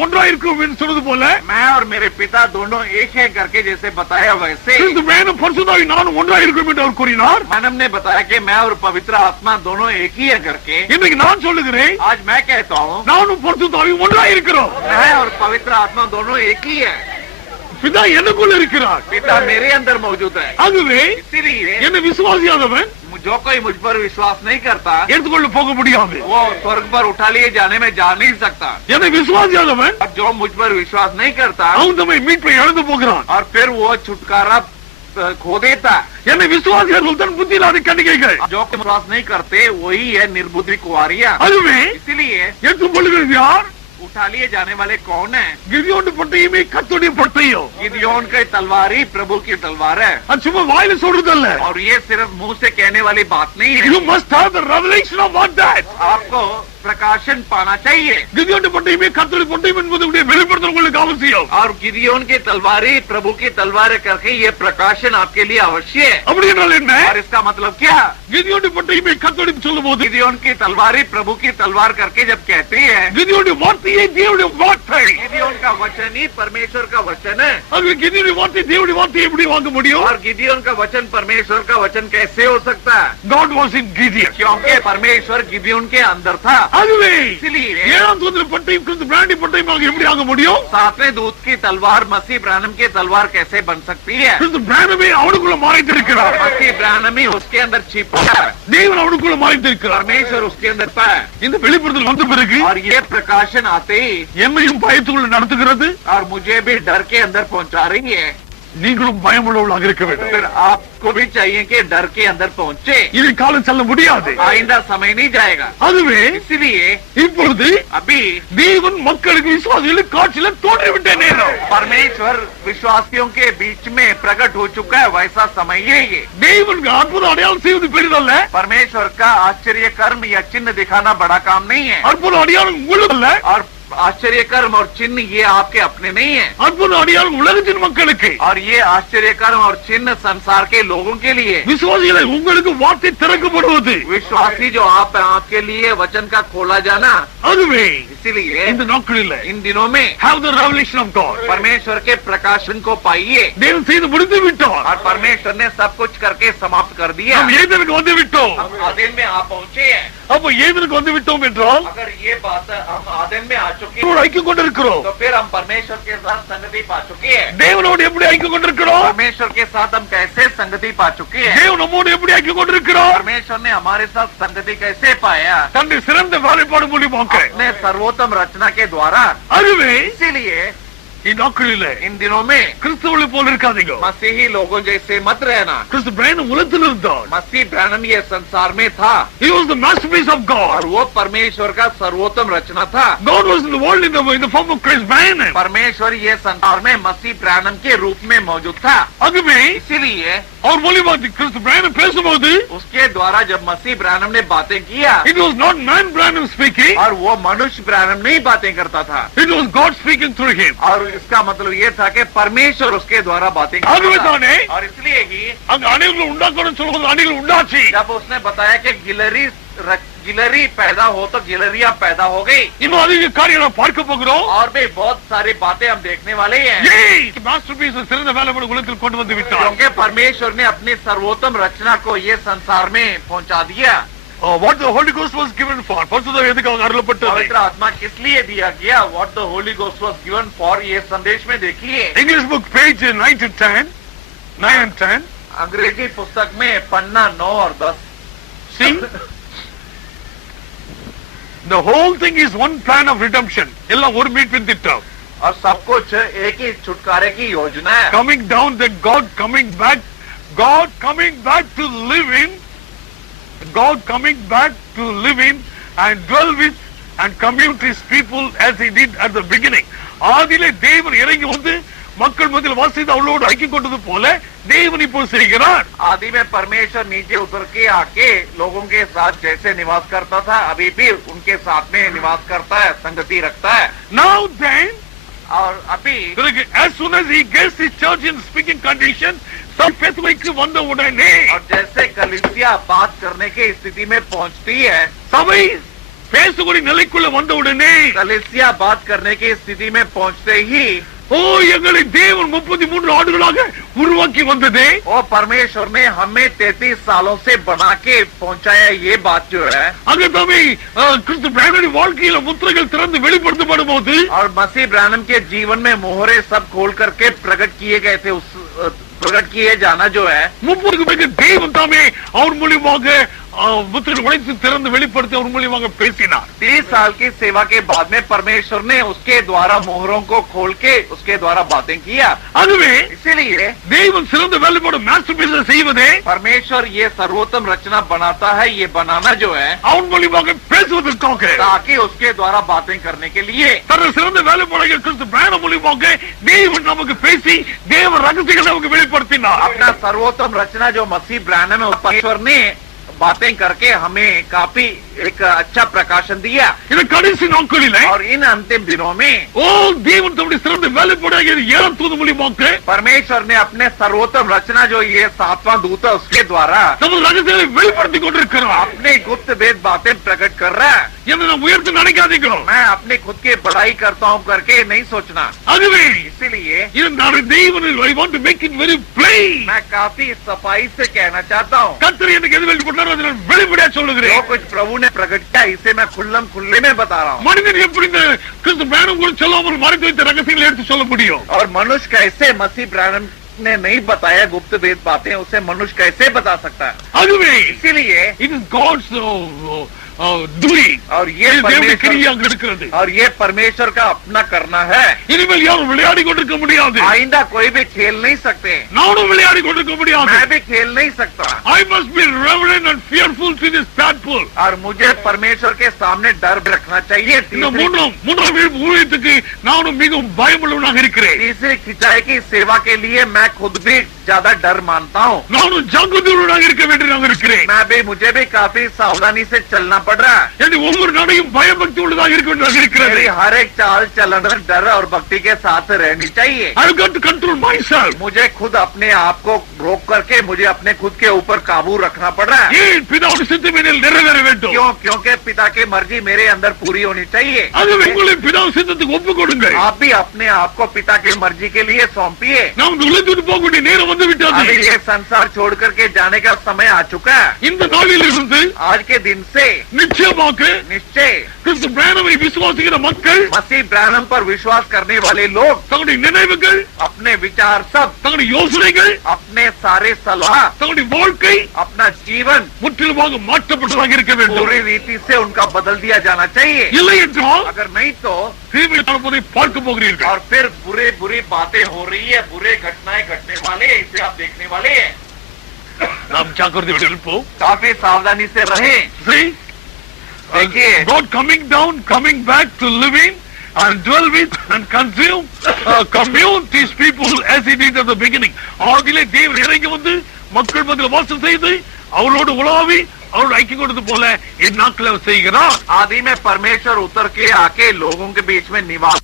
சொன்னது போல मैं और मेरे पिता दोनों एक है करके जैसे बताया वैसे மேலும் பரிசுத்தாவி நானும் ஒன்றாய் இருக்கும் என்று அவர் கூறினார். मैडम ने बताया कि मैं और पवित्र आत्मा दोनों एक ही है करके இன்னைக்கு நான் சொல்லுகிறேன் आज मैं कहता हूँ நானும் பரிசுத்தாவி ஒன்றாய் இருக்கிறோம். मैं और पवित्र आत्मा दोनों एक ही है. பிதா எனக்குள்ள இருக்கிறார். पिता मेरे अंदर मौजूद है. ஆகவே इसीलिए என்ன விசுவாசியாதவன் जो कोई मुझ पर विश्वास नहीं करता எடுத்துக்கொள்ள போக முடியாது. वो स्वर्ग पर उठा लिए जाने में जा नहीं सकता. என்ன விசுவாசியாதவன் और जो मुझ पर विश्वास नहीं करता அவன் தம்மை மீட்பை இழந்து போகிறான். और फिर वो छुटकारा खो देता. என்ன விசுவாசியார்கள் தன் புத்தியில்லாத கன்னிகைகள். जो विश्वास नहीं करते वही है निर्बुद्धि कुंवारियां. அதுவே इसीलिए எடுத்துக்கொள்ளுகிறது யார்? उठा लिए जाने वाले कौन है? கிதியோன் பட்டயமே கர்த்தருடைய பட்டயம். गिदयोन की तलवार ही प्रभु की तलवार है. அது சும்மா வாயில சொல்றதல்ல. और ये सिर्फ मुंह से कहने वाली बात नहीं है. You must have the revelation of what that. आपको प्रकाशन पाना चाहिए. கிதியோன் பட்டயமே கர்த்தருடைய பட்டயம் என்பதுடைய வெளிப்படுத்தல் உங்களுக்கு அவசியம். और गिदयोन की तलवार ही प्रभु की तलवार करके ये प्रकाशन आपके लिए अवश्य है. அப்படி என்றால் என்ன? और इसका मतलब क्या? கிதியோன் பட்டயமே கர்த்தருடைய சொல்லும்போது गिदयोन की तलवार ही प्रभु की तलवार करके जब कहते हैं கிதியோனுடைய வார்த்தையை தேவனுடைய வார்த்தை. गिदयोन का वचन ही परमेश्वर का वचन है. அது கிதியோனுடைய வார்த்தை தேவனுடைய வார்த்தை எப்படி வாங்க முடியும்? और गिदयोन का वचन परमेश्वर का वचन कैसे हो सकता है? God was in Gideon. क्योंकि परमेश्वर गिदयोन के अंदर था. அதுவே इसलिए ஏழாம் தூதன் பட்டயம் பிராண்டி பட்டயமாக எப்படி ஆக முடியும்? सातवें दूत की तलवार मसीह ब्रानम की तलवार कैसे बन सकती है? பிராணமே அவனுக்குள்ள மறைந்திருக்கிறார். मसीह ब्रानम ही उसके अंदर छिपा है. தேவன் அவனுக்குள்ள மறைந்திருக்கிறார். परमेश्वर उसके अंदर पा है. இந்த வெளிப்படுத்தல் வந்த பிறகு और ये प्रकाशन आते ही என்னையும் பயத்துக்குள்ள நடத்துகிறது. और मुझे भी डर के अंदर पहुंचा रही है. நீங்களும் பயமுள்ளவர்களாக இருக்க வேண்டும். फिर आपको भी चाहिए कि डर के अंदर पहुंचे. இது காலம் செல்ல முடியாது. आइंदा समय नहीं जाएगा. அதுவே इसीलिए இப்பொழுது अभी தேவன் மக்களுக்கு விசுவாசிகளுக்கு காட்சியில தோன்றிவிட்ட நேரம். परमेश्वर विश्वासियों के बीच में प्रकट हो चुका है. वैसा समय ही है ये. தேவன் அற்புத அடையாளம் செய்வது பெரிதல்ல. परमेश्वर का आश्चर्य कर्म या चिन्ह दिखाना बड़ा काम नहीं है. அற்புத அடையாளம் உங்களுக்கு அல்ல. और आश्चर्य कर्म और चिन्ह ये आपके अपने नहीं है. அற்புத அடையாளம் உலகத்தின் மக்களுக்கு. और ये आश्चर्य कर्म और चिन्ह संसार के लोगों के लिए. விசுவாசிகளை உங்களுக்கு வார்த்தை திறக்கப்படுவது. विश्वासी जो आप हैं आपके लिए वचन का खोला जाना. அதுவே इसीलिए இந்த நாட்களில் इन दिनों में have the revelation of God. परमेश्वर के प्रकाशन को पाइए. தேவன் செய்து முடித்து விட்டார். और परमेश्वर ने सब कुछ करके समाप्त कर दिया. நாம் ஏதேனுக்கு வந்து விட்டோம். हम आदेन में आ पहुंचे हैं. அப்ப ஏதேனுக்கு வந்து விட்டோம் என்றால் अगर ये बात हम आदेन में आ चुके हैं ஐக்கியம் கொண்டிருக்கிறோம். तो फिर हम परमेश्वर के साथ संगति पा चुके हैं. தேவனோடு எப்படி ஐக்கியம் கொண்டிருக்கிறோம்? परमेश्वर के साथ हम कैसे संगति पा चुके हैं? தேவன் நம்மோடு எப்படி ஐக்கியம் கொண்டிருக்கிறார்? परमेश्वर ने हमारे साथ संगति कैसे पाया? தன்னுடைய சிறந்த வேலைப்பாடு மூலமாக. अपने सर्वोत्तम रचना के द्वारा. அதுவே इसीलिए இந்நாட்களில் इन दिनों में கிறிஸ்துவை போல இருக்காதீங்க. मसीही लोगों जैसे मत रहना. கிறிஸ்து பிராணம் உலகத்தில் இருந்தார். मसीह ब्रैनम ये संसार में था. He was the masterpiece of God. और वो परमेश्वर का सर्वोत्तम रचना था. God was in the world in the form of Christ Branham. परमेश्वर ये संसार में मसीह ब्रैनम के रूप में मौजूद था. அதுவே इसीलिए அவர் மூலமாக கிறிஸ்து பிராணம் பேசும்போது उसके द्वारा जब मसीह ब्रैनम ने बातें किया it was not man Branham speaking. और वो मनुष्य ब्रैनम नहीं बातें करता था. It was God speaking through him. और इसका मतलब ये था कि परमेश्वर उसके द्वारा बातें அதுவே करता தானே था. और इसलिए ही அங்க அணில்களை உண்டாக்கணும்னு சொல்லும்போது அணில் உண்டாச்சு. जब उसने बताया कि गिलहरी पैदा हो तो गिलहरियां पैदा हो गई. இன்னும் அதிக காரியங்களை பார்க்க போகிறோம். और भी बहुत सारी बातें हम देखने वाले हैं. ये मास्टरपीस சிறந்த வேலைப்பாடு உலகத்தில் கொண்டு வந்து விட்டார். क्योंकि परमेश्वर ने अपनी सर्वोत्तम रचना को ये संसार में पहुंचा दिया. What the Holy Ghost was given for? பரிசுத்தாவி எதுக்காக அருளப்பட்டது? पवित्र आत्मा किस लिए दिया गया? What the Holy Ghost was given for? ये संदेश में देखिए. English book page 9 and 10. अंग्रेजी पुस्तक में पन्ना 9 और 10. See? The whole thing is one plan of redemption. எல்லாம் ஒரு மீட்பின் திட்டம். और सब कुछ एक ही छुटकारे की योजना है. Coming down that God coming back to live in, God coming back to live in and dwell with and commune with his people as he did at the beginning. ஆதியிலே தேவன் இறங்கி வந்து மக்கள் மத்தியில் வாசித்து அவளோடு ஐக்கியம் கொண்டது போல தேவன் இப்போ செய்கிறார். आदि में परमेश्वर नीचे उतर के आके लोगों के साथ जैसे निवास करता था अभी भी उनके साथ में निवास करता है, संगति रखता है. Now then, और अभी as soon as he gets his church in speaking condition, सब फेथवाइக்கு வந்த உடனே और जैसे कलीसिया बात करने की स्थिति में पहुंचती है सबै பேசக்கூடிய நிலைக்குள்ள வந்த உடனே कलीसिया बात करने की स्थिति में पहुंचते ही ஓ எங்களை தேவன் 33 ஆண்டுகளாக உருவாக்கி வந்ததே और परमेश्वर ने हमें 33 सालों से बना के पहुंचाया, ये बात जो है। அங்க தாமே கிறிஸ்து பிரானடி வாழ்க்கையில முத்திரைகள் திறந்து வெளிப்படுத்தப்படும் போது और मसीह ब्रानम के जीवन में मोहरे सब खोल करके प्रकट किए गए थे, उस प्रकट किए जाना जो है 30 பிறகு தேவன் தாமே அவர் மூலியமாக முத்திரைகள் உடைத்து திறந்து வெளிப்படுத்தி அவர் மூலியமாக பேசினார் 30 साल की सेवा के बाद में परमेश्वर ने उसके द्वारा मोहरों को खोल के उसके द्वारा बातें किया। அதுவே इसीलिए தேவன் சிறந்த வேலைப்பாடு மாஸ்டர் பீஸ் செய்வதே परमेश्वर ये सर्वोत्तम रचना बनाता है, ये बनाना जो है அவன் மூலியமாக பேசுவதற்காக ताकि उसके द्वारा बातें करने के लिए। தனது சிறந்த வேலைப்பாடுகள் கிறிஸ்து பிரான மூலியமாக தேவன் நமக்கு பேசி தேவ ரகசியங்களை நமக்கு வெளிப்படுத்தினார்। अपना सर्वोत्तम रचना जो मसीह ब्रानम है, परमेश्वर ने बातें करके हमें काफी एक अच्छा प्रकाशन दिया। இந்த கடைசி நாட்களிலே और इन अंतिम दिनों में ஓ தேவன் தம்முடைய சிறந்த வேலைப்பாடாகிய ஏழாம் தூது மூலியமாக परमेश्वर ने अपने सर्वोत्तम रचना जो ये 7वां दूत है उसके द्वारा நமது ரகசியங்களை வெளிப்படுத்திக் கொண்டிருக்கிறார்। अपने गुप्त वेद बातें प्रकट कर रहा है। என்று நாம் உயர்த்து நினைக்காதீங்க। मैं अपने खुद की बड़ाई करता हूँ करके नहीं सोचना। அதுவே इसीलिए இது நான் தேவனில் I want to make it very plain। मैं काफी सफाई से कहना चाहता हूँ, கர்த்தர் எனக்கு எது வெளிப்படுத்தாரோ அதை நான் வெளிப்படையா जो சொல்லுகிறேன்। कुछ प्रभु ने प्रकट किया इसे मैं खुल्लम खुल्ले में बता रहा हूँ। மனிதன் எப்படி இந்த கிறிஸ்து பிரானம் கூட சொல்லாமல் மறைத்து வைத்த ரகசியங்களை எடுத்து சொல்ல முடியும்? और मनुष्य कैसे मसीह ब्रानम ने नहीं बताया गुप्त वेद बातें, उसे मनुष्य कैसे बता सकता है? அதுவே इसीलिए it is God's doing। और ये இது தேவனுடைய परमेश्वर கிரியாக இருக்கிறது। और ये परमेश्वर का अपना करना है। இனிமேல் யாரும் விளையாடி கொண்டிருக்க முடியாது। आइंदा कोई भी खेल नहीं सकते, நானும் விளையாடி கொண்டிருக்க முடியாது। मैं भी खेल नहीं सकता। I must be reverent and fearful to this tadpole। और मुझे परमेश्वर के सामने डर रखना चाहिए। இந்த மூன்றாம் ஊழியத்துக்கு நானும் மிகவும் பயமுள்ளவனாக இருக்கிறேன்। तीसरी खिंचाई की सेवा के लिए मैं खुद भी ज्यादा डर मानता हूँ। நானும் ஜாக்கிரதையுள்ளவனாக இருக்க வேண்டியதாக இருக்கிறேன்। मुझे भी काफी सावधानी से चलना पड़ रहा है। என்னுடைய ஒவ்வொரு நடையும் பயபக்தி உள்ளதாக இருக்க வேண்டியதாக இருக்கிறது। मेरी हर एक चाल चलन डर और भक्ति के साथ रहनी चाहिए। I have got to control myself। मुझे खुद अपने आप को रोक करके मुझे अपने खुद के ऊपर काबू रखना पड़ रहा है। ஏன் பிதாவுடைய சித்தம் என்னில் நிறைவேற வேண்டும்? क्योंकि पिता की मर्जी मेरे अंदर पूरी होनी चाहिए। அதுவே உங்களை பிதாவுடைய சித்தத்துக்கு ஒப்புக் கொடுங்கள்। आप भी अपने आप को पिता की मर्जी के लिए सौंपिए। நாம் இந்த உலகத்துக்கு போகக்கூடிய நேரம் வந்து விட்டது। अभी ये संसार छोड़ करके जाने का समय आ चुका है। இந்த நாளிலிருந்து आज के दिन से நிச்சயமாக निश्चय கிறிஸ்து பிரானமை விசுவாசிக்கிற மக்கள் मसीह ब्रानम पर विश्वास करने वाले लोग தங்களுடைய நினைவுகள், अपने विचार सब, தங்களுடைய யோசனைகள், अपने सारे सलाह, தங்களுடைய வாழ்க்கை अपना जीवन முற்றிலுமாக மாற்றப்பட்டதாக இருக்க வேண்டும்। पूरी रीति से उनका बदल दिया जाना चाहिए। இல்லை என்றால் अगर नहीं तो தீமை நடப்பதை பார்க்க போகிறீர்கள்। और फिर बुरी बातें हो रही है, बुरे घटनाएं घटने वाले हैं, इसे आप देखने वाले हैं। நாம் ஜாக்கிரதையோடு இருப்போம்। काफी सावधानी से रहें। See? देखिए God coming down, coming back to live in and dwell with and consume, commune these people as he did at the beginning. ஆதியிலே தேவன் இறங்கி வந்து மக்கள் மத்தியில் வாசம் செய்து அவரோடு உலாவி அவரோடு ஐக்கியம் கொடுத்து போல என் நாட்களை செய்கிறார்। आदि में परमेश्वर उतर के आके लोगों के बीच में निवास